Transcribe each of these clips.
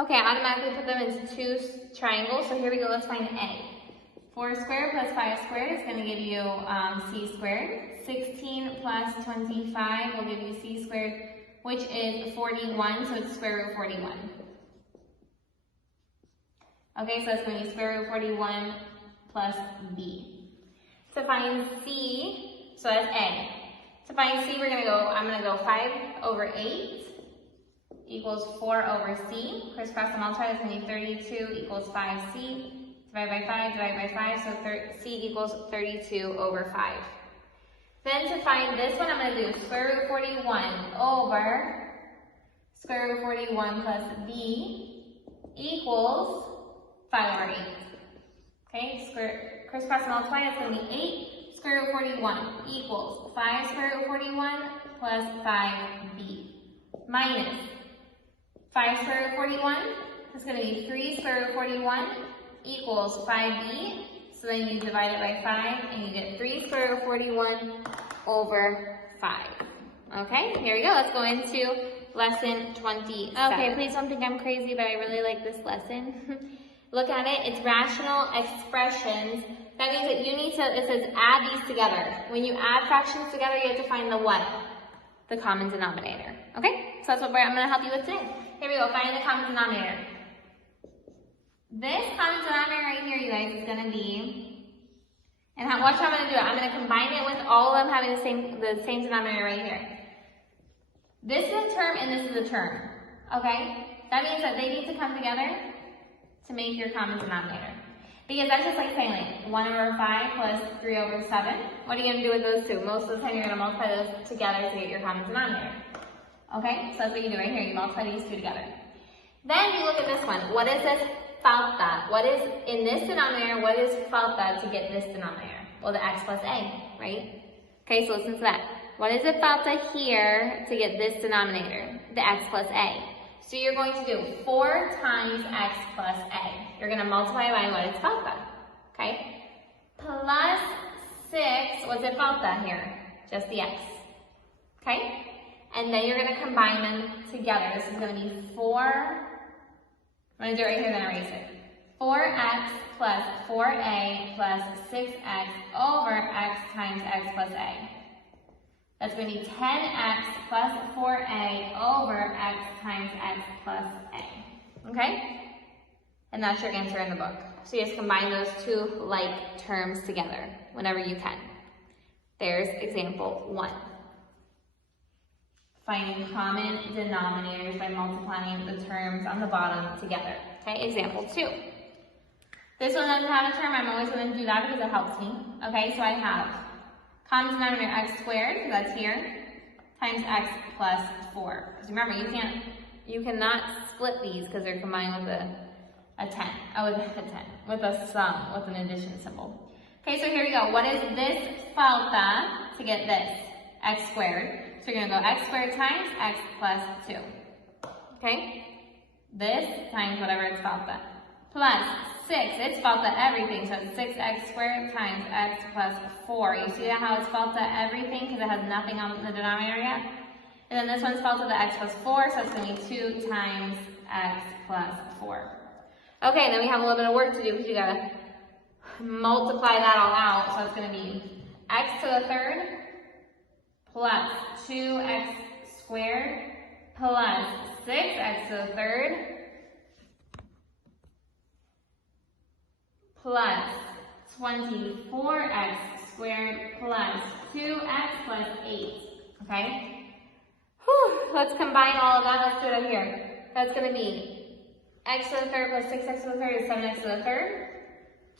Okay, I automatically put them into two triangles, so here we go, let's find A. 4 squared plus 5 squared is going to give you c squared. 16 plus 25 will give you c squared, which is 41, so it's square root of 41. Okay, so it's going to be square root of 41 plus b. To find c, so that's A. To find c, I'm going to go 5 over 8 equals 4 over c. Crisscross and multiply, that's going to be 32 equals 5c. Divide by 5, so c equals 32 over 5. Then to find this one, I'm going to do square root of 41 over square root of 41 plus b equals 5 over 8. Okay, crisscross and multiply, it's going to be 8 square root of 41 equals 5 square root of 41 plus 5b minus 5 square root of 41, it's going to be 3 square root of 41 equals 5b, so then you divide it by 5 and you get 3 square root of 41 over 5. Okay, here we go. Let's go into lesson 27. Okay, please don't think I'm crazy, but I really like this lesson. Look at it. It's rational expressions. That means that you need to, it says add these together. When you add fractions together, you have to find the what? The common denominator. Okay, so that's what I'm going to help you with today. Here we go. Find the common denominator. This common denominator right here, you guys, is going to be, and watch how I'm going to do it. I'm going to combine it with all of them having the same denominator right here. This is a term and this is a term, okay? That means that they need to come together to make your common denominator. Because that's just like saying like 1 over 5 plus 3 over 7. What are you going to do with those two? Most of the time you're going to multiply those together to get your common denominator. Okay, so that's what you do right here. You multiply these two together. Then you look at this one. What is this? Falta. What is, in this denominator, what is falta to get this denominator? Well, the x plus a, right? Okay, so listen to that. What is it falta here to get this denominator? The x plus a. So you're going to do 4 times x plus a. You're going to multiply by what is falta, okay? Plus 6, what's it falta here? Just the x, okay? And then you're going to combine them together. This is going to be 4. I'm going to do it right here, then erase it. 4x plus 4a plus 6x over x times x plus a. That's going to be 10x plus 4a over x times x plus a. Okay? And that's your answer in the book. So you just combine those two like terms together whenever you can. There's example 1. Finding common denominators by multiplying the terms on the bottom together. Okay, example 2. This one doesn't have a term. I'm always going to do that because it helps me. Okay, so I have common denominator x squared, because that's here, times x plus 4. Because remember, you cannot split these because they're combined with a 10. Oh, with a sum, with an addition symbol. Okay, so here we go. What is this falta to get this? X squared. So you're going to go x squared times x plus 2. Okay? This times whatever it's falta. Plus 6. It's falta everything. So it's 6x squared times x plus 4. You see how it's falta everything because it has nothing on the denominator yet? And then this one's falta the x plus 4. So it's going to be 2 times x plus 4. Okay, then we have a little bit of work to do because you got to multiply that all out. So it's going to be x to the third plus 2x squared plus 6x to the third plus 24x squared plus 2x plus 8. Okay? Whew, let's combine all of that. Let's do it up here. That's going to be x to the third plus 6x to the third is 7x to the third.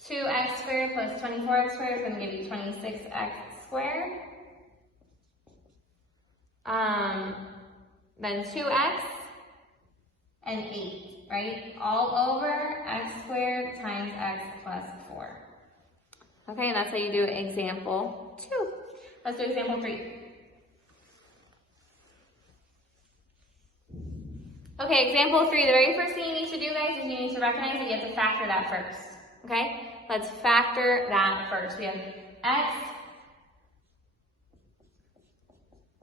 2x squared plus 24x squared is going to give you 26x squared. Then 2x and 8, right? All over x squared times x plus 4. Okay, and that's how you do example 2. Let's do example 3. Okay, example 3. The very first thing you need to do, guys, is you need to recognize that you have to factor that first. Okay? Let's factor that first. We have x,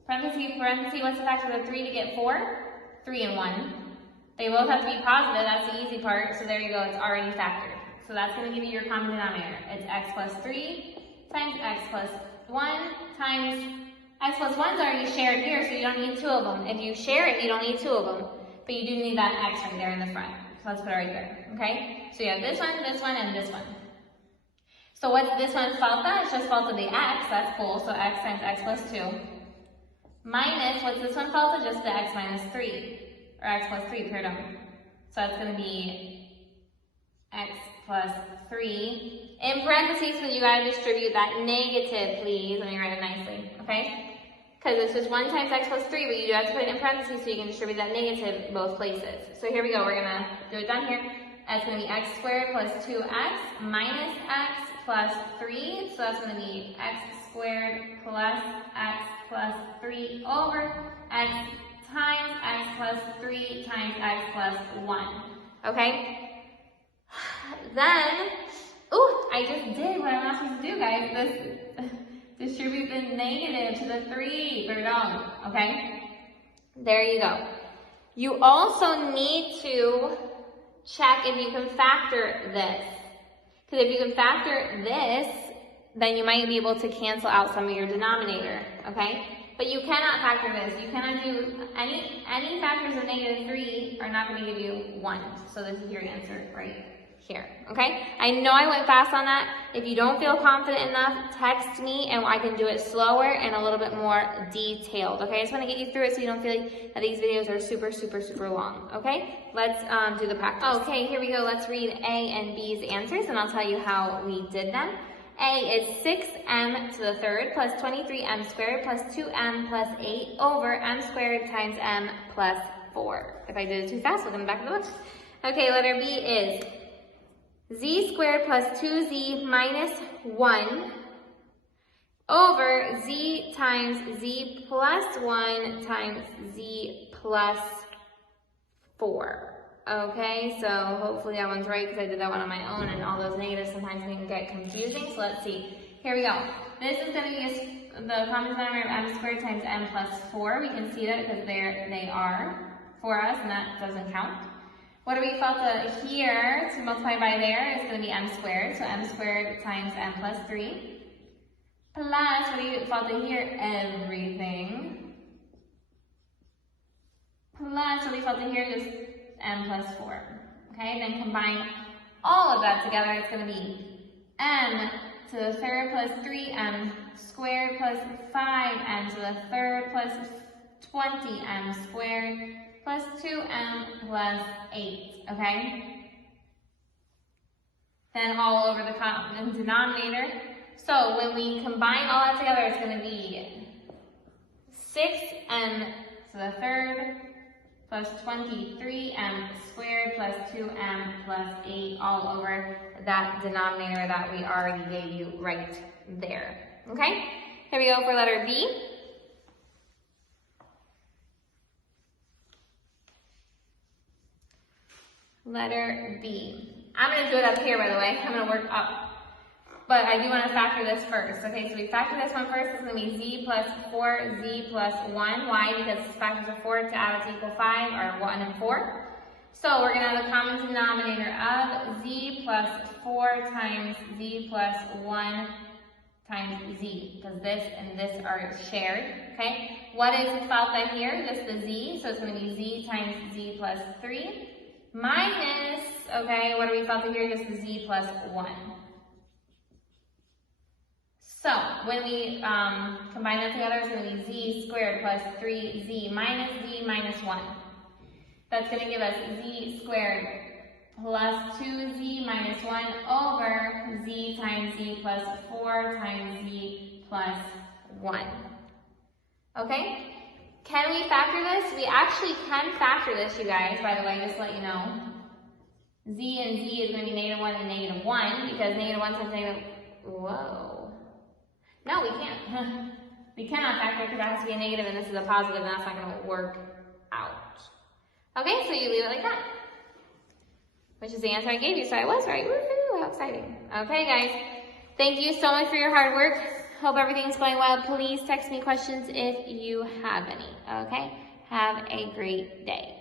parentheses, what's the factor of 3 to get 4? 3 and 1. They both have to be positive, that's the easy part, so there you go, it's already factored. So that's going to give you your common denominator. It's x plus 3 times x plus 1 times x plus 1 is already shared here, so you don't need 2 of them. If you share it, you don't need 2 of them, but you do need that x right there in the front. So let's put it right there, okay? So you have this one, and this one. So what's this one's delta? It's just delta the x, that's cool, so x times x plus 2. Minus, what's this one delta? Just the x minus 3, or x plus 3 paired up. So that's going to be x plus 3. In parentheses, when you got to distribute that negative, please. Let me write it nicely, okay? Because it's just 1 times x plus 3, but you do have to put it in parentheses so you can distribute that negative both places. So here we go. We're going to do it down here. That's going to be x squared plus 2x minus x plus 3. So that's going to be x squared plus x plus 3 over x times x plus 3 times x plus 1. Okay? Then, I just did what I'm not supposed to do, guys. This distribute the negative to the 3. Perdón. Okay? There you go. You also need to check if you can factor this. Because if you can factor this, then you might be able to cancel out some of your denominator. Okay? But you cannot factor this. You cannot do any factors of negative 3 are not going to give you 1. So this is your answer right here, okay? I know I went fast on that. If you don't feel confident enough, text me and I can do it slower and a little bit more detailed, okay? I just want to get you through it so you don't feel like that these videos are super, super, super long, okay? Let's do the practice. Okay, here we go. Let's read A and B's answers and I'll tell you how we did them. A is 6m to the third plus 23m squared plus 2m plus 8 over m squared times m plus 4. If I did it too fast, look in the back of the book. Okay, letter B is z squared plus 2z minus 1 over z times z plus 1 times z plus 4. Okay, so hopefully that one's right because I did that one on my own and all those negatives sometimes can get confusing. So let's see. Here we go. This is going to be the common denominator of m squared times m plus 4. We can see that because there they are for us and that doesn't count. What do we delta here to multiply by there is going to be m squared. So m squared times m plus 3. Plus, what do you delta here? Everything. Plus, what do we delta here? Just m plus 4. Okay, then combine all of that together. It's going to be m to the third plus 3m squared plus 5m to the third plus 20m squared plus 2m plus 8, okay? Then all over the denominator. So when we combine all that together, it's going to be 6m to the third plus 23m squared plus 2m plus 8 all over that denominator that we already gave you right there, okay? Here we go for letter B. Letter B. I'm going to do it up here, by the way. I'm going to work up. But I do want to factor this first. Okay, so we factor this one first. It's going to be z plus 4z plus 1. Why? Because factors of 4 to add up to equal 5 are 1 and 4. So we're going to have a common denominator of z plus 4 times z plus 1 times z. Because this and this are shared. Okay, what is the delta here? Just the z. So it's going to be z times z plus 3. Minus, okay, what do we delta here? Just the z plus 1. So when we combine that together, it's going to be z squared plus 3z minus z minus 1. That's going to give us z squared plus 2z minus 1 over z times z plus 4 times z plus 1. Okay? Can we factor this? We actually can factor this, you guys, by the way, just to let you know. Z and z is going to be negative 1 and negative 1 because negative 1 times negative... Whoa. No, we can't. We cannot factor because that has to be a negative and this is a positive and that's not going to work out. Okay, so you leave it like that. Which is the answer I gave you, so I was right. Woohoo, how exciting. Okay, guys. Thank you so much for your hard work. Hope everything's going well. Please text me questions if you have any. Okay? Have a great day.